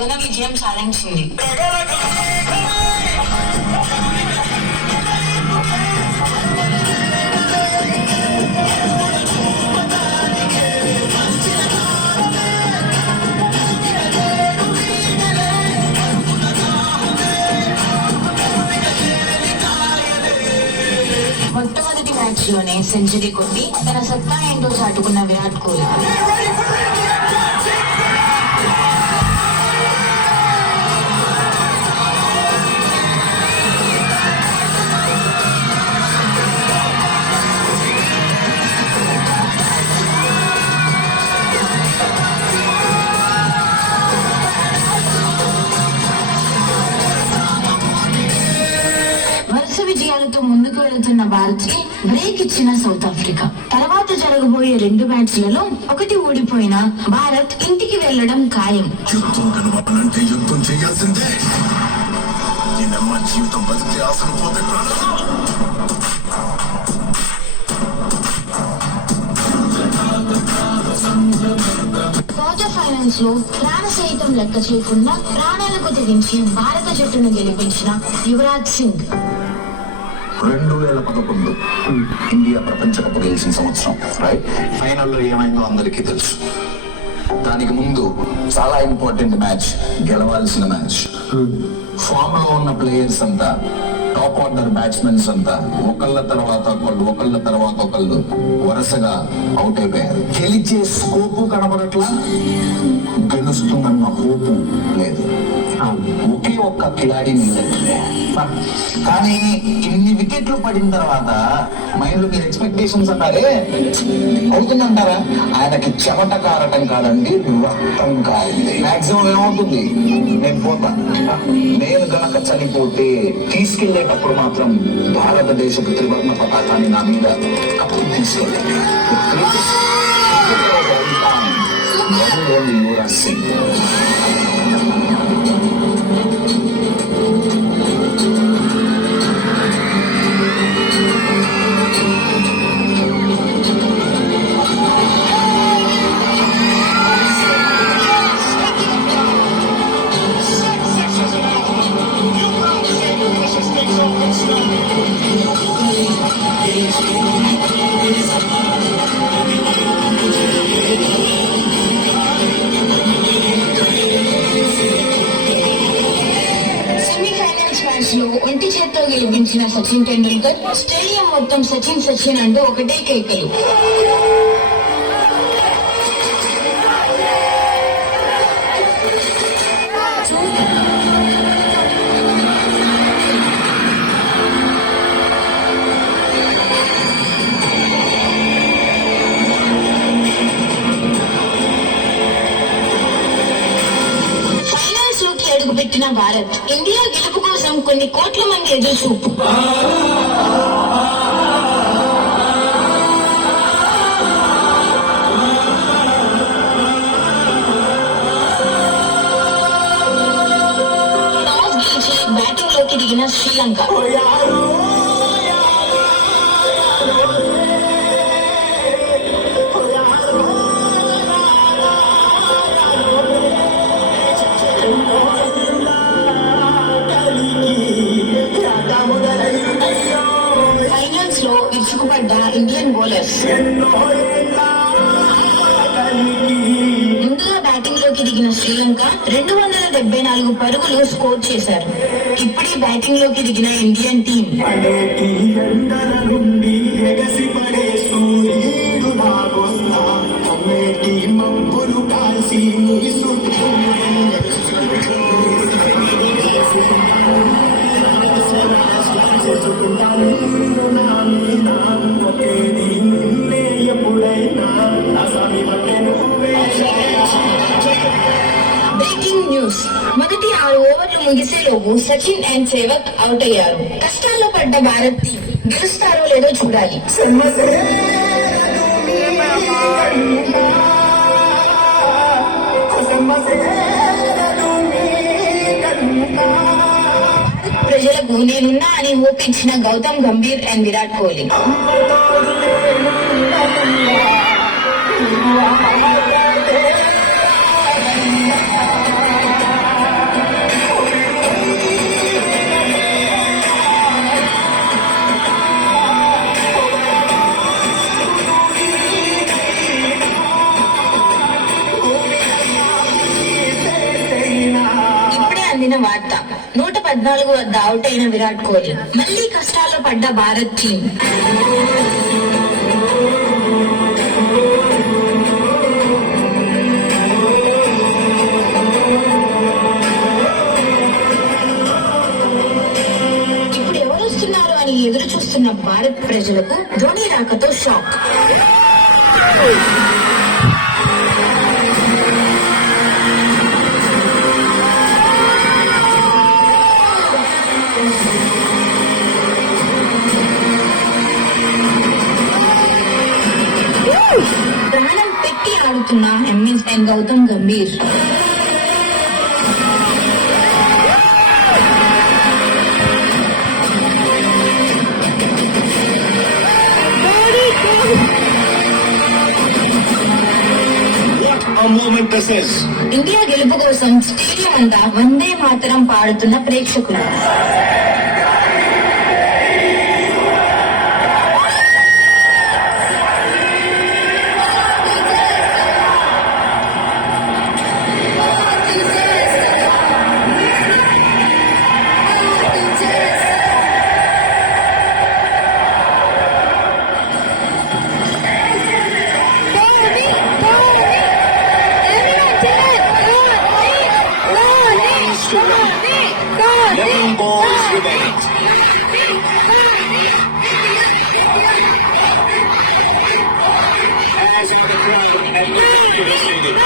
ఘన విజయం సాధించింది. మొట్టమొదటి మ్యాచ్ లోనే సెంచరీ కొట్టి తన సత్తా ఏంటో చాటుకున్న విరాట్ కోహ్లీ విజయాలతో ముందుకు వెళుతున్న భారత్ కి బ్రేక్ ఇచ్చిన సౌత్ ఆఫ్రికా. తర్వాత జరగబోయే 2 మ్యాచ్లలో ఒకటి ఓడిపోయినా భారత్ ఇంటికి వెళ్లడం ఖాయం. యుద్ధం చేయాల్సిందే. క్వార్టర్ ఫైనల్స్ లో ప్రాణ సహితం లెక్క చేయకుండా ప్రాణాలకు తెగించి భారత జట్టును గెలిపించిన యువరాజ్ సింగ్. 2011 ఇండియా ప్రపంచ కప్ గెలిచిన సంవత్సరం. రైట్, ఫైనల్లో ఏమైందో అందరికీ తెలుసు. దానికి ముందు చాలా ఇంపార్టెంట్ మ్యాచ్, గెలవాల్సిన మ్యాచ్. ఫామ్ లో ఉన్న ప్లేయర్స్ అంతా, టాప్ ఆర్డర్ బ్యాట్స్మెన్స్ అంతా ఒకళ్ళ తర్వాత ఒకళ్ళు వరుసగా అవుట్ అయిపోయారు. గెలిచే స్కోపు కనబడట్లా, గెలుస్తుందన్న హోపు లేదు. ఒకే ఒక్క కిలాడి నిలబెట్టింది. కానీ ఇన్ని వికెట్లు పడిన తర్వాత మైండ్ లో మీరు ఎక్స్పెక్టేషన్స్ అన్నారే, అవుతుందంటారా? ఆయనకి చెమట కారటం కాదండి, రక్తం కారింది. మాక్సిమం ఏమవుతుంది, నేను పోతా, నేను గనక చనిపోతే తీసుకెళ్లేటప్పుడు మాత్రం భారతదేశపు త్రివర్ణ పతాకాన్ని నా మీద తీసుకెళ్ళండి. యువరాజ్ సింగ్. ఒంటి చేత్తో గెలిపించిన సచిన్ టెండూల్కర్ స్టేడియం మొత్తం సచిన్ సచిన్ అంటూ ఒకటే కేకలు. పెట్టిన భారత్, ఇండియా గెలుపు కోసం కొన్ని కోట్ల మంది ఎదురుచూపు. టాస్ గెలిచి బ్యాటింగ్ లోకి దిగిన శ్రీలంక. ఫైనల్స్ లో ఇరుచుకుపడ్డ ఇండియన్ బౌలర్స్. ముందుగా బ్యాటింగ్ లోకి దిగిన శ్రీలంక 274 పరుగులు స్కోర్ చేశారు. ఇప్పుడే బ్యాటింగ్ లోకి దిగిన ఇండియన్ టీం బ్రేకింగ్ న్యూస్. మొదటి 6 ఓవర్లు ముగిసేలోపు సచిన్ అండ్ సేవక్ అవుట్ అయ్యారు. కష్టాల్లో పడ్డ భారత్ టీం గెలుస్తారో లేదో చూడాలి. ప్రజలకు నేనున్నా అని ఊపించిన గౌతమ్ గంభీర్ అండ్ విరాట్ కోహ్లీ. వార్త. 114 వద్ద అవుట్ అయిన విరాట్ కోహ్లీ. మళ్లీ కష్టాల్లో పడ్డ భారత్ టీం. ఇప్పుడు ఎవరొస్తున్నారు అని ఎదురు చూస్తున్న భారత్ ప్రజలకు ధోని రాకతో షాక్. ప్రాణం పెట్టి ఆడుతున్న MSN Gautam Gambhir. A moment this is. India గెలుపు కోసం స్టేడియం అంతా వందే మాతరం పాడుతున్న ప్రేక్షకులు. Eleven balls remain. As in the crowd and the stadium.